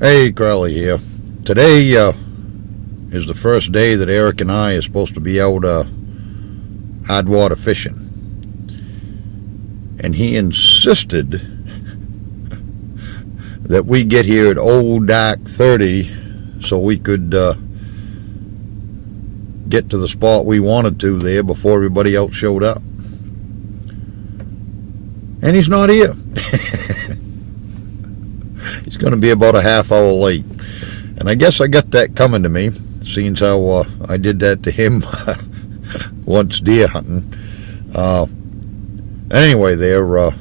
Hey, Crowley here. Today is the first day that Eric and I are supposed to be out hard water fishing. And he insisted that we get here at old dark 30 so we could get to the spot we wanted to there before everybody else showed up. And he's not here. He's going to be about a half hour late. And I guess I got that coming to me, seeing how I did that to him once deer hunting. Anyway, as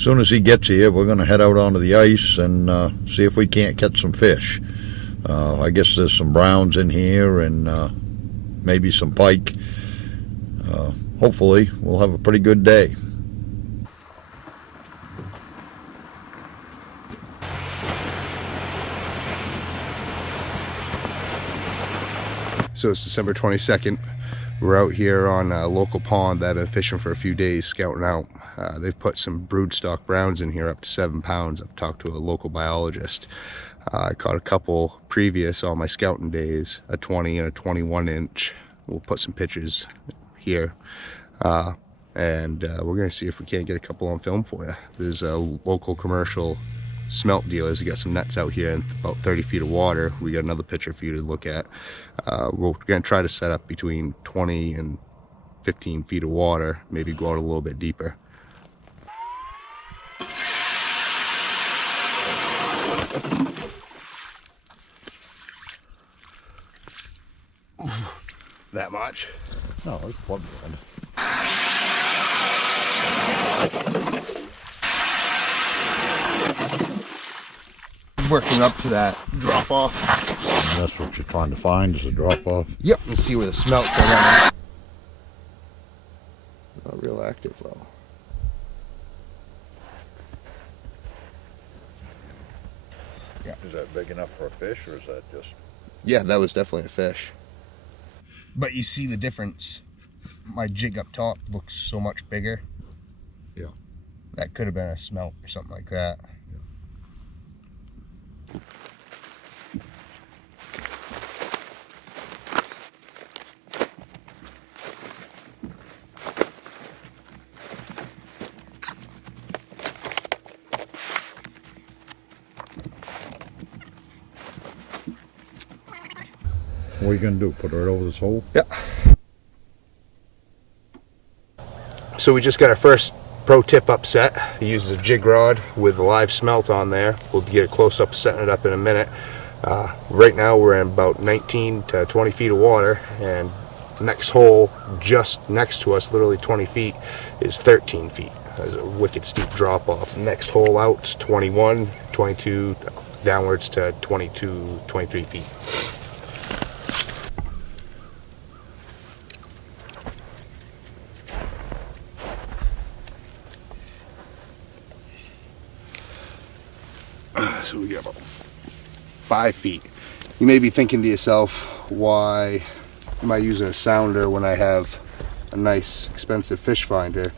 soon as he gets here, we're going to head out onto the ice and see if we can't catch some fish. I guess there's some browns in here and maybe some pike. Hopefully, we'll have a pretty good day. So it's December 22nd. We're out here on a local pond that I've been fishing for a few days, scouting out. They've put some broodstock browns in here up to 7 pounds. I've talked to a local biologist. I caught a couple previous on my scouting days, a 20 and a 21 inch. We'll put some pictures here. And we're gonna see if we can't get a couple on film for you. There's a local commercial smelt dealers. We got some nets out here in about 30 feet of water. We got another picture for you to look at. We're gonna try to set up between 20 and 15 feet of water, maybe go out a little bit deeper. That much? Oh, it's plug good. Working up to that drop off. And that's what you're trying to find, is a drop off. Yep, and see where the smelts are running. Not real active though. Yeah. Is that big enough for a fish, or is that just... Yeah, that was definitely a fish. But you see the difference. My jig up top looks so much bigger. Yeah. That could have been a smelt or something like that. What are you going to do, put it right over this hole? Yeah. So we just got our first pro tip upset. He uses a jig rod with a live smelt on there. We'll get a close up setting it up in a minute. Right now we're in about 19 to 20 feet of water, and next hole just next to us, literally 20 feet, is 13 feet. There's a wicked steep drop off. Next hole out's 21, 22, downwards to 22, 23 feet. So we got about 5 feet. You may be thinking to yourself, why am I using a sounder when I have a nice expensive fish finder?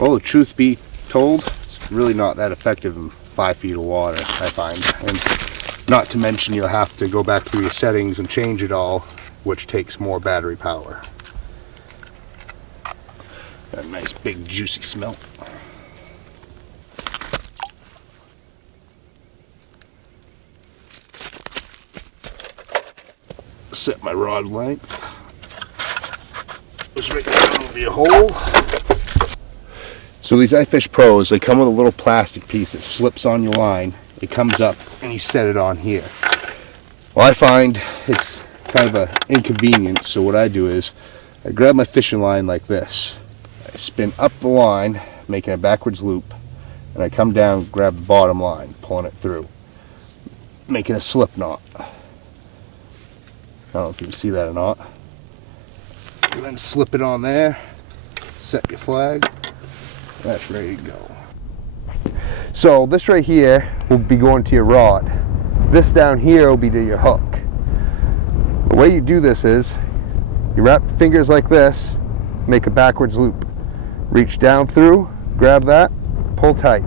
Well, the truth be told, it's really not that effective in 5 feet of water, I find. And not to mention you'll have to go back through your settings and change it all, which takes more battery power. Got a nice big juicy smelt. Set my rod length. This right there will be a hole. So these Ifish Pros, they come with a little plastic piece that slips on your line. It comes up and you set it on here. Well, I find it's kind of an inconvenience, so what I do is I grab my fishing line like this. I spin up the line, making a backwards loop, and I come down, grab the bottom line, pulling it through, making a slip knot. I don't know if you can see that or not. And then slip it on there, set your flag, that's ready to go. So this right here will be going to your rod. This down here will be to your hook. The way you do this is, you wrap your fingers like this, make a backwards loop. Reach down through, grab that, pull tight.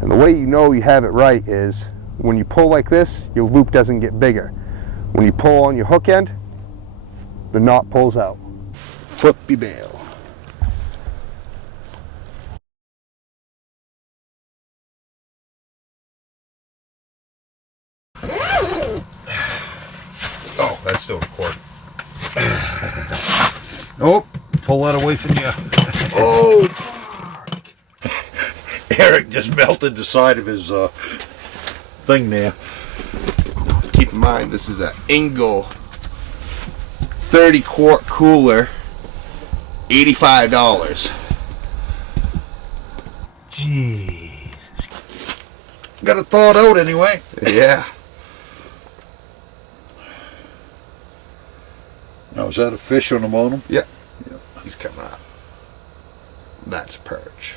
And the way you know you have it right is, when you pull like this, your loop doesn't get bigger. When you pull on your hook end, the knot pulls out. Flippy bail. Oh, that's still recording. Nope. Pull that away from you. Oh! Eric just melted the side of his thing there. Keep in mind, this is an Engel 30 quart cooler, $85. Jeez. Got it thawed out anyway. Yeah. Now, is that a fish on the bottom? Yeah. He's coming up. That's a perch.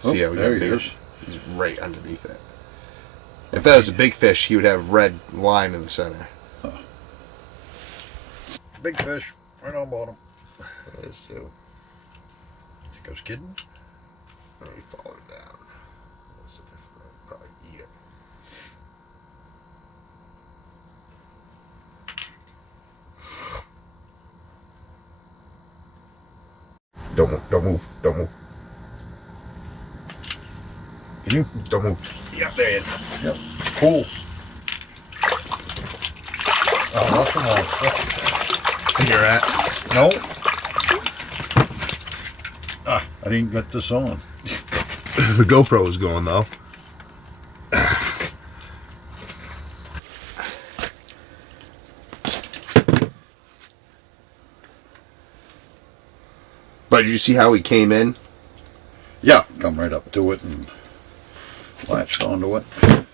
See how there he bigger? is. He's right underneath it. If that was a big fish, he would have red line in the center. Huh. Big fish, right on bottom. That is too. Think I was kidding? Oh, he followed it down. Probably eat it. Don't move, don't move, don't move. Can you? Don't move. Yeah, there he is. Yep. Cool. Oh, that's a monster. See you're at? No. Ah, I didn't get this on. The GoPro is going though. But did you see how he came in? Yeah, come right up to it and latched onto it. It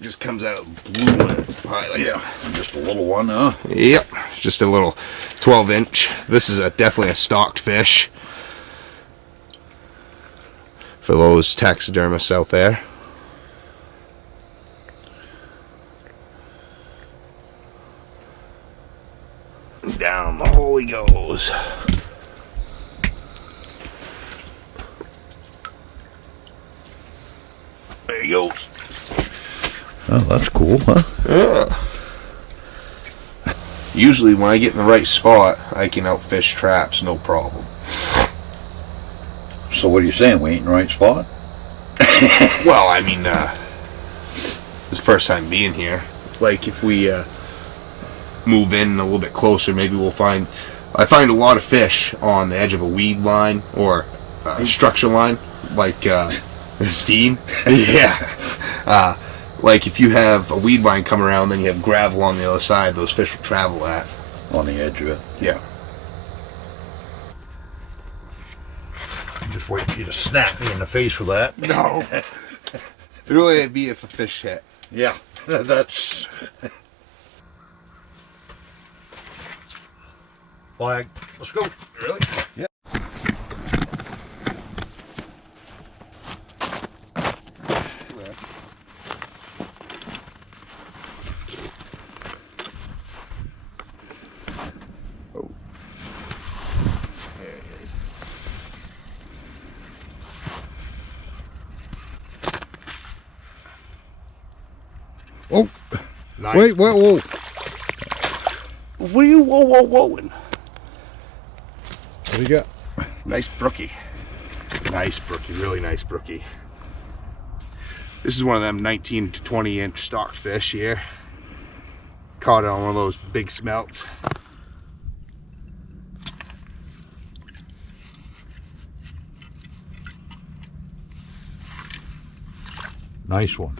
just comes out of the blue and it's probably like Yeah, just a little one, huh? Yep, it's just a little 12-inch. This is definitely a stocked fish. For those taxidermists out there. Down the hole he goes. There he goes. Oh, that's cool, huh? Yeah. Usually when I get in the right spot, I can outfish traps, no problem. So what are you saying? We ain't in the right spot? Well, I mean, it's the first time being here. Like, if we move in a little bit closer, maybe we'll find... I find a lot of fish on the edge of a weed line or a structure line, like steam. Yeah. Like, if you have a weed line come around, then you have gravel on the other side, those fish will travel at. On the edge of it. Yeah. I'm just waiting for you to snap me in the face with that. No. It really be if a fish hit. Yeah, that's... Flag. Let's go. Really? Yeah. Oh. There it is. Oh. Nice. Wait, whoa. What are you whoa-whoa-whoaing? What do you got? Nice brookie. Nice brookie, really nice brookie. This is one of them 19 to 20 inch stocked fish here. Caught it on one of those big smelts. Nice one.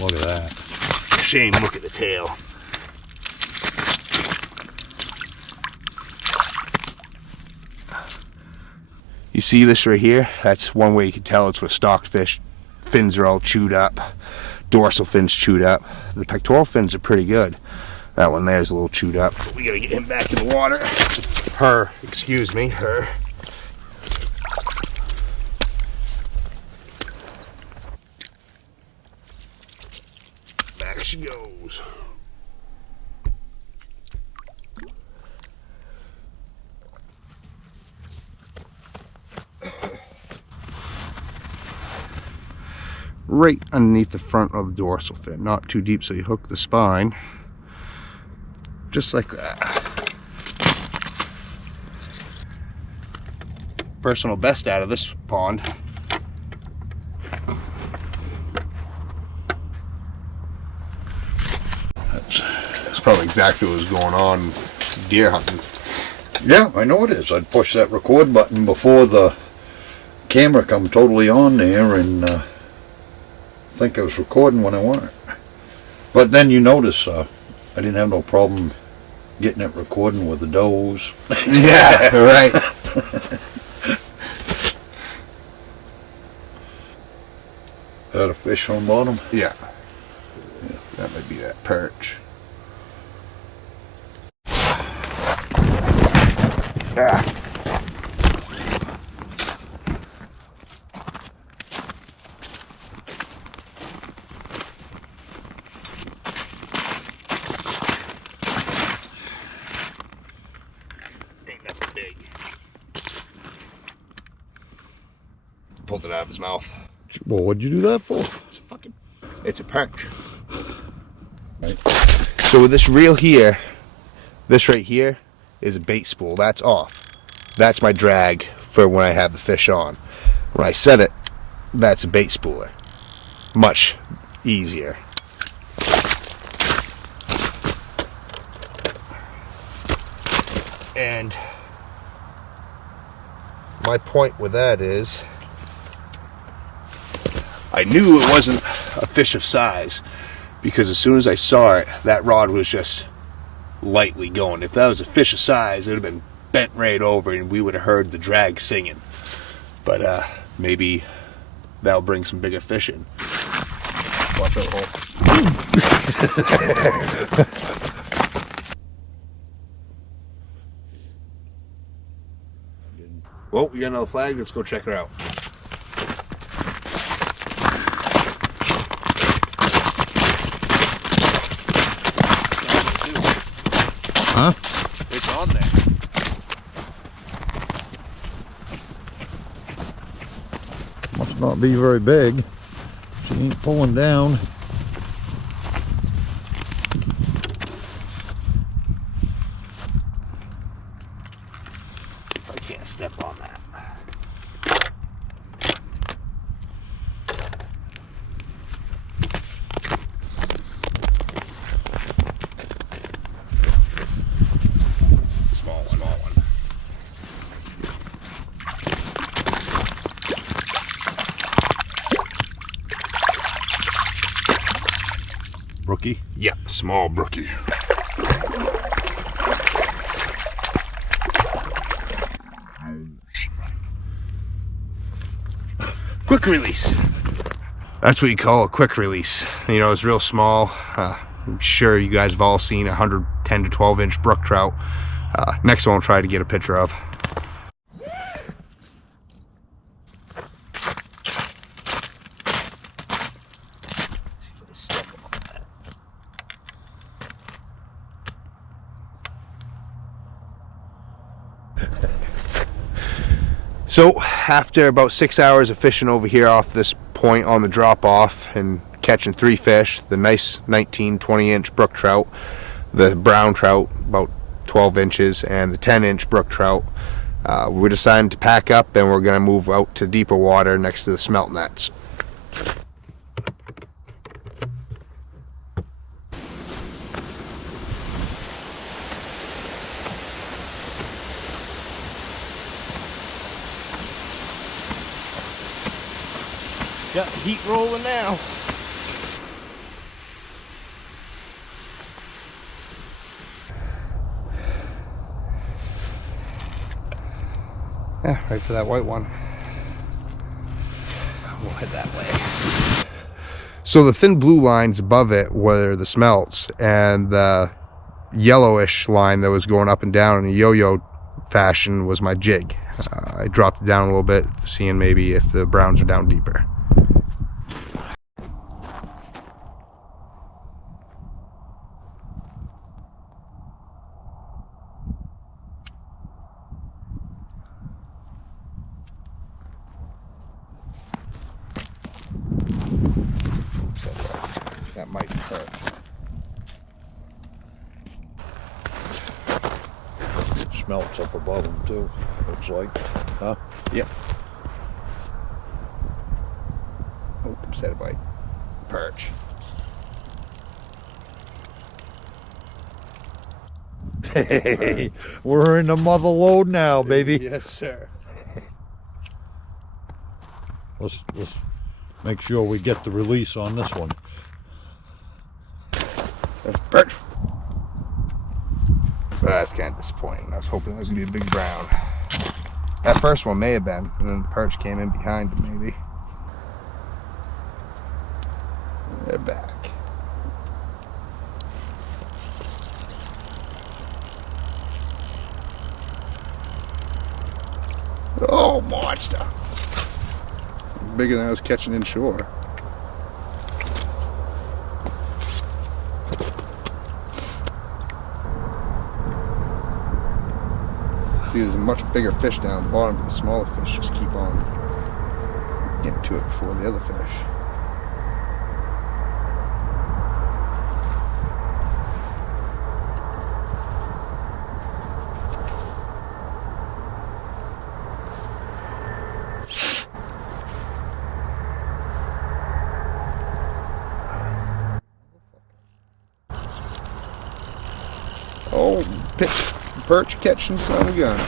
Look at that. Shame, look at the tail. You see this right here? That's one way you can tell it's with stocked fish. Fins are all chewed up. Dorsal fins chewed up. The pectoral fins are pretty good. That one there is a little chewed up. But we gotta get him back in the water. Her, excuse me, her. Back she goes. right underneath the front of the dorsal fin. Not too deep, so you hook the spine just like that. Personal best out of this pond. That's probably exactly what was going on deer hunting. Yeah, I know it is. I'd push that record button before the camera come totally on there, and think I was recording when I weren't. But then you notice I didn't have no problem getting it recording with the does. Yeah, right. Is that a fish on bottom? Yeah. That might be that perch. Ah. Ain't nothing big. Pulled it out of his mouth. Well, what'd you do that for? It's a perch. Right. So with this reel here, this right here is a bait spool. That's off. That's my drag for when I have the fish on. When I set it, that's a bait spooler. Much easier. And my point with that is, I knew it wasn't a fish of size because as soon as I saw it, that rod was just lightly going. If that was a fish of size, it would have been bent right over and we would have heard the drag singing. But maybe that'll bring some bigger fish in. Watch out, hole. Well, we got another flag. Let's go check her out. Huh? It's on there. Must not be very big. She ain't pulling down. I can't step on that. Small one. Brookie? Yep, small brookie. Quick release. That's what you call a quick release. You know, it's real small. I'm sure you guys have all seen 110 to 12 inch brook trout. Next one I'll try to get a picture of. So after about 6 hours of fishing over here off this point on the drop off and catching 3 fish, the nice 19-20 inch brook trout, the brown trout about 12 inches, and the 10-inch brook trout, we're deciding to pack up and we're going to move out to deeper water next to the smelt nets. Got the heat rolling now. Yeah, right for that white one. We'll head that way. So the thin blue lines above it were the smelts, and the yellowish line that was going up and down in a yo-yo fashion was my jig. I dropped it down a little bit, seeing maybe if the browns are down deeper. perch. Smelts up above them too, looks like. Huh? Yep. Oh, set a bite. Perch. Hey, we're in the mother lode now, baby. Yes, sir. Let's make sure we get the release on this one. That's perch. That's kind of disappointing. I was hoping it was going to be a big brown. That first one may have been, and then the perch came in behind it, maybe. They're back. Oh, monster. Bigger than I was catching inshore. See, there's a much bigger fish down the bottom, but the smaller fish just keep on getting to it before the other fish. Oh, perch catching son of a gun.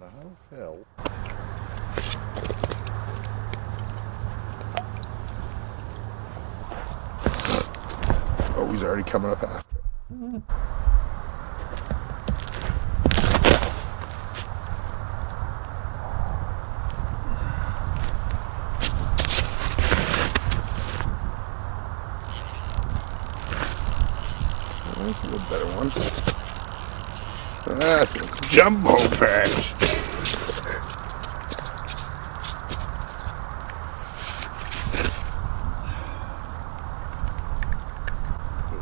How hell? Oh, he's already coming up after it. That's a little better one. That's a jumbo perch.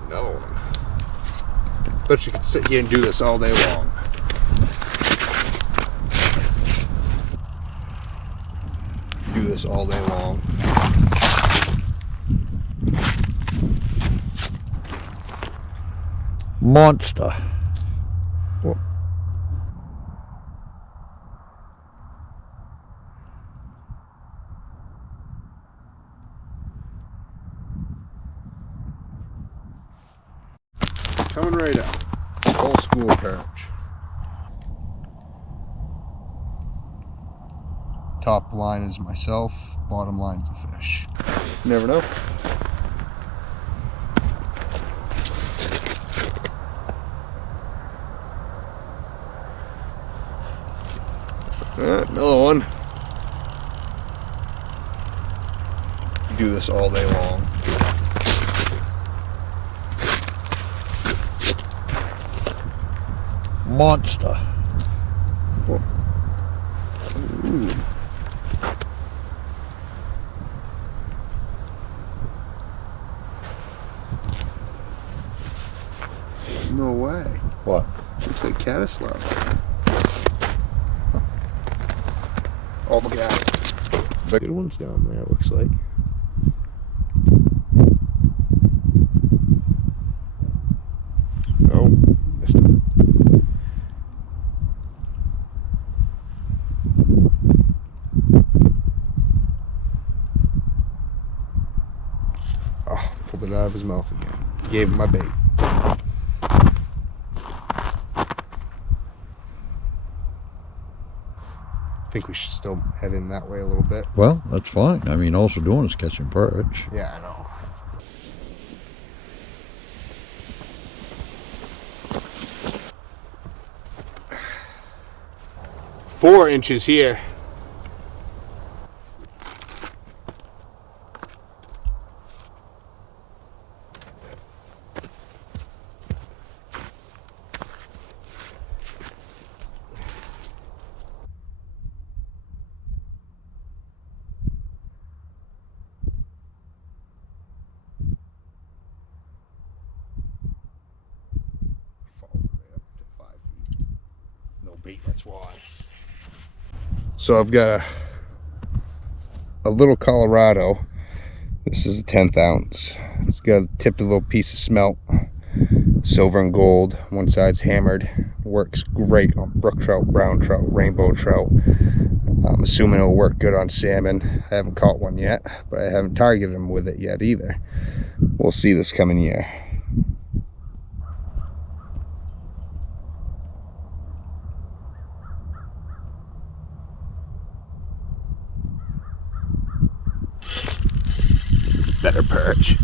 Another one. Bet you could sit here and do this all day long. Do this all day long. Monster. Whoa. Coming right up. Old school perch. Top line is myself, bottom line is a fish. You never know. Another one. Do this all day long. Monster. Ooh. No way. What? Looks like caddisflower. Oh my god. Good ones down there, it looks like. Oh, missed him. Oh, pulled it out of his mouth again. Gave him my bait. I think we should still head in that way a little bit. Well, that's fine. I mean, all we're doing is catching perch. Yeah, I know. 4 inches here. So I've got a little Colorado. This is a 1/10 ounce. It's got tipped a little piece of smelt, silver and gold. One side's hammered. Works great on brook trout, brown trout, rainbow trout. I'm assuming it'll work good on salmon. I haven't caught one yet, but I haven't targeted them with it yet either. We'll see this coming year. Better perch.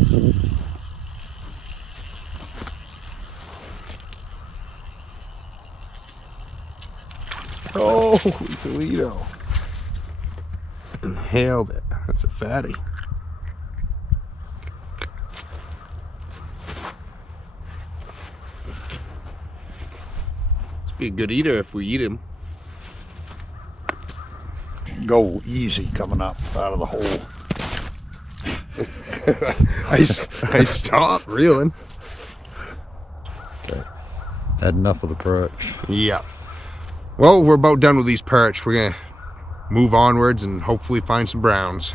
Oh, Toledo. Inhaled it. That's a fatty. Must be a good eater if we eat him. Go easy coming up out of the hole. I stopped reeling. Okay. Had enough of the perch. Yeah. Well, we're about done with these perch. We're gonna move onwards and hopefully find some browns.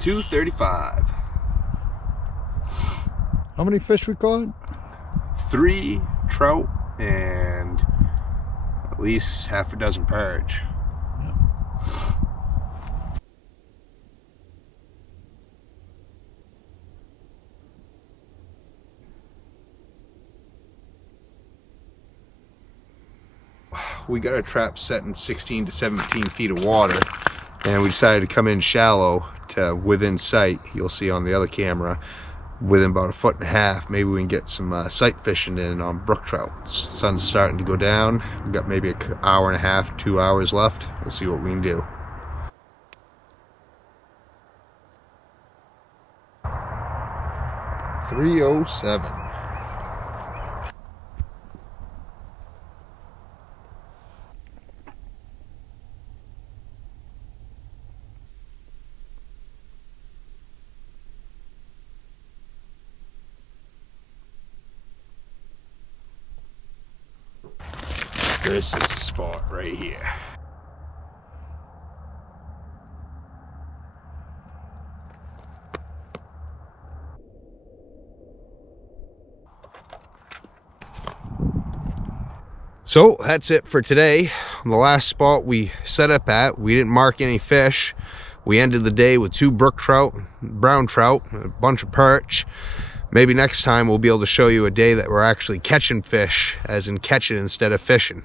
$2.35. How many fish we caught? 3 trout and at least half a dozen perch. We got our trap set in 16 to 17 feet of water, and we decided to come in shallow to within sight. You'll see on the other camera, within about 1.5 feet. Maybe we can get some sight fishing in on brook trout. Sun's starting to go down. We've got maybe an hour and a half, 2 hours left. We'll see what we can do. $3.07. This is the spot right here. So that's it for today. The last spot we set up at, we didn't mark any fish. We ended the day with 2 brook trout, brown trout, a bunch of perch. Maybe next time we'll be able to show you a day that we're actually catching fish, as in catching instead of fishing.